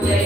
Amen.